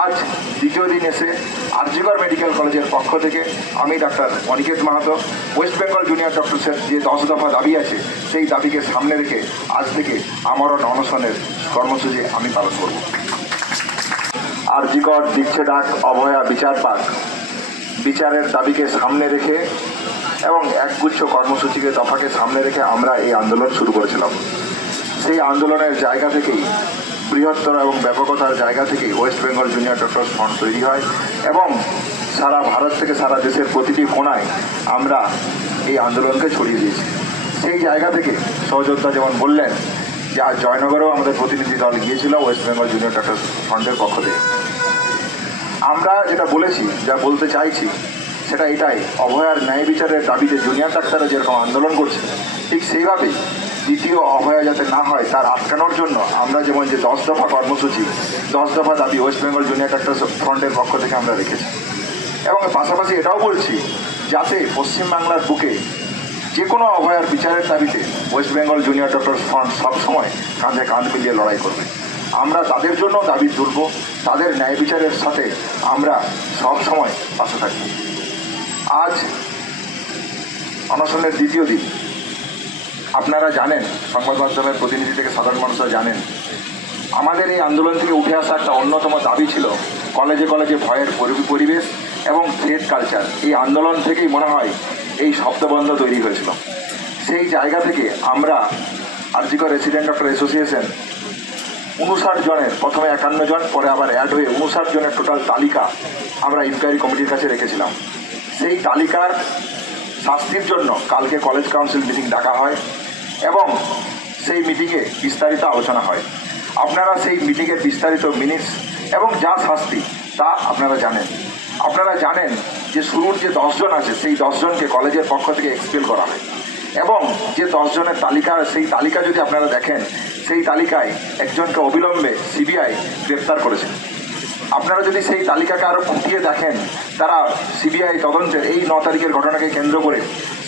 আজ দ্বিতীয় দিন এসে আরজিগর মেডিকেল কলেজের পক্ষ থেকে আমি doctor Aniket Mahato, West Bengal junior ডক্টরসের যে দশ দফা দাবি আছে, সেই দাবিকে সামনে রেখে আজ থেকে আমরণ অনশনের কর্মসূচি আমি পালন করব। আরজিকর দিচ্ছে ডাক অভয়া বিচার পাক। বিচারের দাবিকে সামনে রেখে এবং একগুচ্ছ কর্মসূচিকে দফাকে সামনে রেখে আমরা এই আন্দোলন শুরু করেছিলাম। সেই আন্দোলনের জায়গা থেকেই বৃহত্তর এবং ব্যাপকতার জায়গা থেকেই West Bengal junior doctors front তৈরি হয় এবং সারা ভারত থেকে সারা দেশের প্রতিটি কোনায় আমরা এই আন্দোলনকে ছড়িয়ে দিয়েছি। সেই জায়গা থেকে সহযোদ্ধা যেমন বললেন যে আজ জয়নগরেও আমাদের প্রতিনিধি দল গিয়েছিল ওয়েস্ট বেঙ্গল জুনিয়র ডক্টরস ফ্রন্টের পক্ষ থেকে। আমরা যেটা বলেছি, যা বলতে চাইছি, সেটা এটাই। অভয়ার ন্যায় বিচারের দাবিতে জুনিয়র ডাক্তাররা যেরকম আন্দোলন করছে, ঠিক সেইভাবেই দ্বিতীয় অভয়া যাতে না হয় তার আটকানোর জন্য আমরা যেমন যে দশ দফা কর্মসূচি, দশ দফা দাবি ওয়েস্ট বেঙ্গল জুনিয়র ডাক্তার ফ্রন্টের পক্ষ থেকে আমরা রেখেছি। এবং পাশাপাশি এটাও বলছি, যাতে পশ্চিমবাংলার বুকে যে কোনো অভয়ার বিচারের দাবিতে West Bengal junior doctor front সবসময় কাঁধে কাঁধ মিলিয়ে লড়াই করবে। আমরা তাদের জন্য দাবি তুলব, তাদের ন্যায় বিচারের সাথে আমরা সব সময় পাশে থাকব। আজ অনশনের দ্বিতীয় দিন। আপনারা জানেন, সংবাদ মাধ্যমের প্রতিনিধি থেকে সাধারণ মানুষরা জানেন, আমাদের এই আন্দোলন থেকে উঠে আসা একটা অন্যতম দাবি ছিল কলেজে কলেজে ভয়ের পরিবেশ এবং থ্রেড কালচার এই আন্দোলন থেকেই মনে হয় এই শব্দবন্ধ তৈরি হয়েছিল। সেই জায়গা থেকে আমরা আর্জিকর রেসিডেন্ট ডক্টর অ্যাসোসিয়েশন উনষাট জনের, প্রথমে একান্ন জন, পরে আবার অ্যাড হয়ে উনষাট জনের টোটাল তালিকা আমরা ইনকোয়ারি কমিটির কাছে রেখেছিলাম। সেই তালিকার শাস্তির জন্য কালকে কলেজ কাউন্সিল মিটিং ডাকা হয় এবং সেই মিটিংয়ে বিস্তারিত আলোচনা হয়। আপনারা সেই মিটিংয়ের বিস্তারিত মিনিটস এবং যা শাস্তি তা আপনারা জানেন। আপনারা জানেন যে শুরুর যে দশজন আছে, সেই দশজনকে কলেজের পক্ষ থেকে এক্সপেল করা হয়। এবং যে দশজনের তালিকা, সেই তালিকা যদি আপনারা দেখেন, সেই তালিকায় একজনকে অবিলম্বে সিবিআই গ্রেপ্তার করেছে। আপনারা যদি সেই তালিকাকে আরও খুঁটিয়ে দেখেন, তারা সিবিআই তদন্তের এই ন তারিখের ঘটনাকে কেন্দ্র করে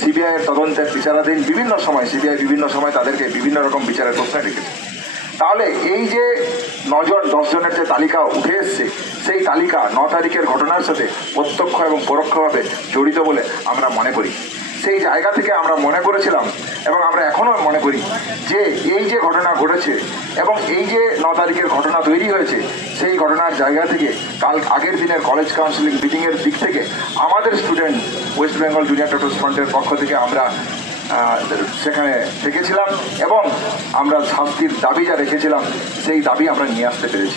সিবিআইয়ের তদন্তের বিচারাধীন বিভিন্ন সময়, সিবিআই বিভিন্ন সময় তাদেরকে বিভিন্ন রকম বিচারের প্রশ্নে রেখেছে। তাহলে এই যে নজন দশজনের যে তালিকা উঠে এসছে, সেই তালিকা ন তারিখের ঘটনার সাথে প্রত্যক্ষ এবং পরোক্ষভাবে জড়িত বলে আমরা মনে করি। সেই জায়গা থেকে আমরা মনে করেছিলাম এবং আমরা এখনও মনে করি যে এই যে ঘটনা ঘটেছে এবং এই যে ন তারিখের ঘটনা তৈরি হয়েছে, সেই ঘটনার জায়গা থেকে কাল আগের দিনের কলেজ কাউন্সিলিং মিটিংয়ের দিক থেকে আমাদের student West Bengal junior doctors ফ্রন্টের পক্ষ থেকে আমরা সেখানে থেকেছিলাম এবং আমরা শাস্তির দাবি যা রেখেছিলাম, সেই দাবি আমরা নিয়ে আসতে পেরেছি।